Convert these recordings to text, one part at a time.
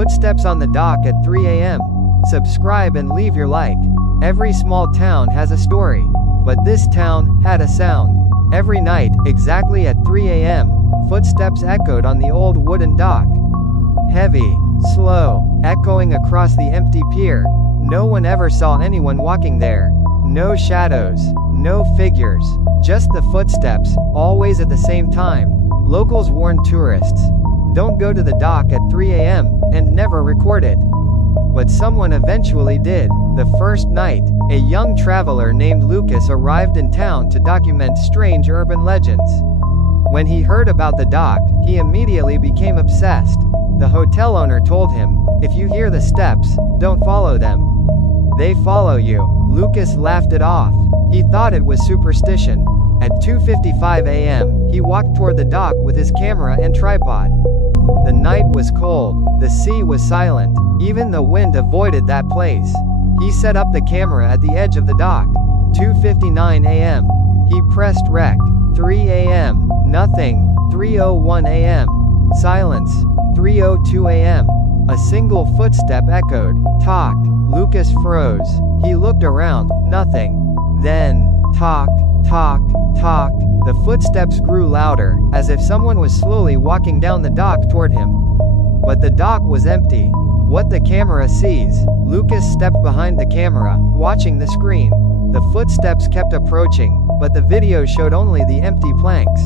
Footsteps on the dock at 3 a.m. Subscribe and leave your like. Every small town has a story. But this town had a sound. Every night, exactly at 3 a.m., footsteps echoed on the old wooden dock. Heavy, slow, echoing across the empty pier. No one ever saw anyone walking there. No shadows, no figures, just the footsteps, always at the same time. Locals warned tourists, don't go to the dock at 3 a.m., and never record it. But someone eventually did. The first night, a young traveler named Lucas arrived in town to document strange urban legends. When he heard about the dock, he immediately became obsessed. The hotel owner told him, if you hear the steps, don't follow them. They follow you. Lucas laughed it off. He thought it was superstition. At 2:55 a.m., he walked toward the dock with his camera and tripod. The night was cold, the sea was silent, even the wind avoided that place. He set up the camera at the edge of the dock. 2:59 a.m. He pressed rec. 3 a.m. Nothing. 3:01 a.m. Silence. 3:02 a.m. A single footstep echoed. Talk. Lucas froze. He looked around. Nothing. Then, talk, talk, talk. The footsteps grew louder, as if someone was slowly walking down the dock toward him. But the dock was empty. What the camera sees. Lucas stepped behind the camera, watching the screen. The footsteps kept approaching, but the video showed only the empty planks.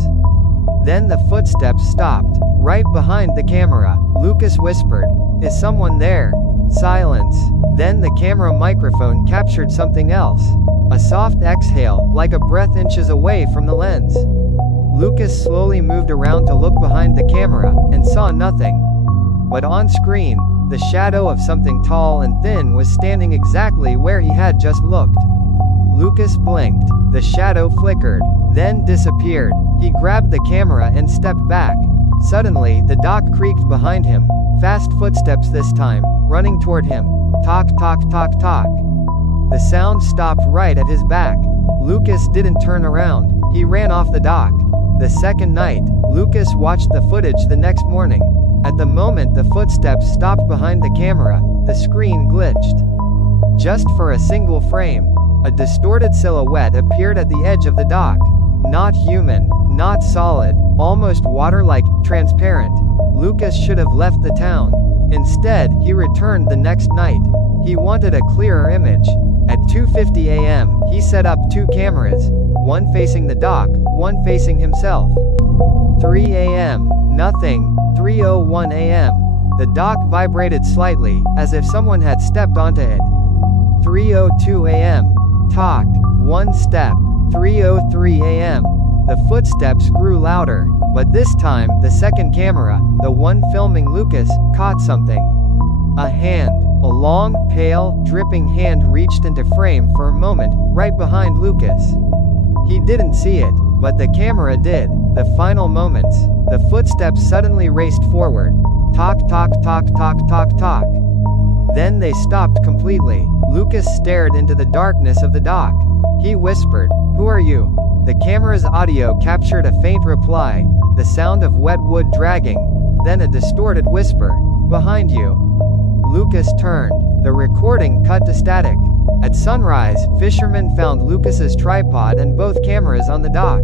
Then the footsteps stopped, right behind the camera. Lucas whispered, "Is someone there?" Silence. Then the camera microphone captured something else. A soft exhale, like a breath inches away from the lens. Lucas slowly moved around to look behind the camera, and saw nothing. But on screen, the shadow of something tall and thin was standing exactly where he had just looked. Lucas blinked. The shadow flickered, then disappeared. He grabbed the camera and stepped back. Suddenly, the dock creaked behind him. Fast footsteps this time, running toward him. Talk, talk, talk, talk. The sound stopped right at his back. Lucas didn't turn around. He ran off the dock. The second night, Lucas watched the footage the next morning. At the moment the footsteps stopped behind the camera, the screen glitched. Just for a single frame, a distorted silhouette appeared at the edge of the dock. Not human, not solid, almost water-like, transparent. Lucas should have left the town. Instead, he returned the next night. He wanted a clearer image. At 2:50 a.m., he set up 2 cameras, one facing the dock, one facing himself. 3 a.m. Nothing. 3:01 a.m. The dock vibrated slightly, as if someone had stepped onto it. 3:02 a.m. Talk. 1 step. 3:03 a.m. The footsteps grew louder, but this time, the second camera, the one filming Lucas, caught something. A hand. A long, pale, dripping hand reached into frame for a moment, right behind Lucas. He didn't see it, but the camera did. The final moments. The footsteps suddenly raced forward. Talk, talk, talk, talk, talk, talk. Then they stopped completely. Lucas stared into the darkness of the dock. He whispered, "Who are you?" The camera's audio captured a faint reply, the sound of wet wood dragging, then a distorted whisper, "Behind you." Lucas turned. The recording cut to static. At sunrise, fishermen found Lucas's tripod and both cameras on the dock.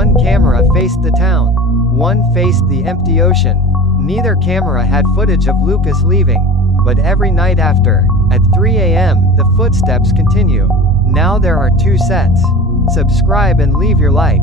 One camera faced the town. One faced the empty ocean. Neither camera had footage of Lucas leaving. But every night after, at 3 a.m., the footsteps continue. Now there are 2 sets. Subscribe and leave your like.